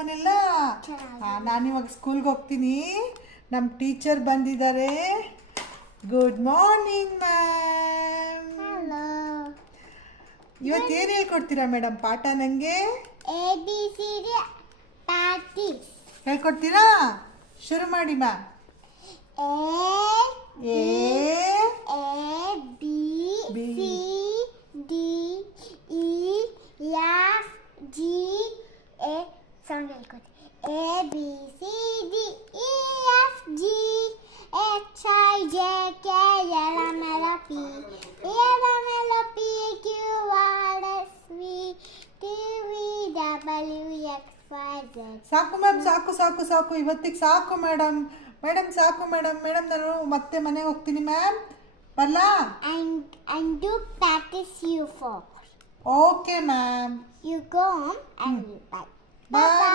ಮನೆಯಲ್ಲ? ನಾನಿವಾಗ ಸ್ಕೂಲ್ಗೆ ಹೋಗ್ತೀನಿ. ನಮ್ಮ ಟೀಚರ್ ಬಂದಿದ್ದಾರೆ. Good morning ma'am. ಹಲೋ. ಇವತ್ತು ಏನು ಹೇಳ್ಕೊಡ್ತೀರಾ ಮೇಡಮ್ ಪಾಠ? ನನಗೆ ABCD ಪ್ರಾಕ್ಟೀಸ್ ಹೇಳ್ಕೊಡ್ತೀರಾ? ಶುರು ಮಾಡಿ ma'am. A B B C D E F G A sound ಹೇಳ್ಕೊಡಿ. A B C D E F G H I J K L M N O P Q R S V T V W X Y Z. ಸಾಕು ma'am, ಸಾಕು ಸಾಕು ಸಾಕು, ಇವತ್ತಿಗೆ ಸಾಕು madam. Madam ಸಾಕು madam. Madam ನಾನು ಮತ್ತೆ ಮನೆಗೆ ಹೋಗ್ತೀನಿ ಮ್ಯಾಮ್. ಬರಲಾ? And do practice you for. Okay ma'am. You go home and you bye. Bye.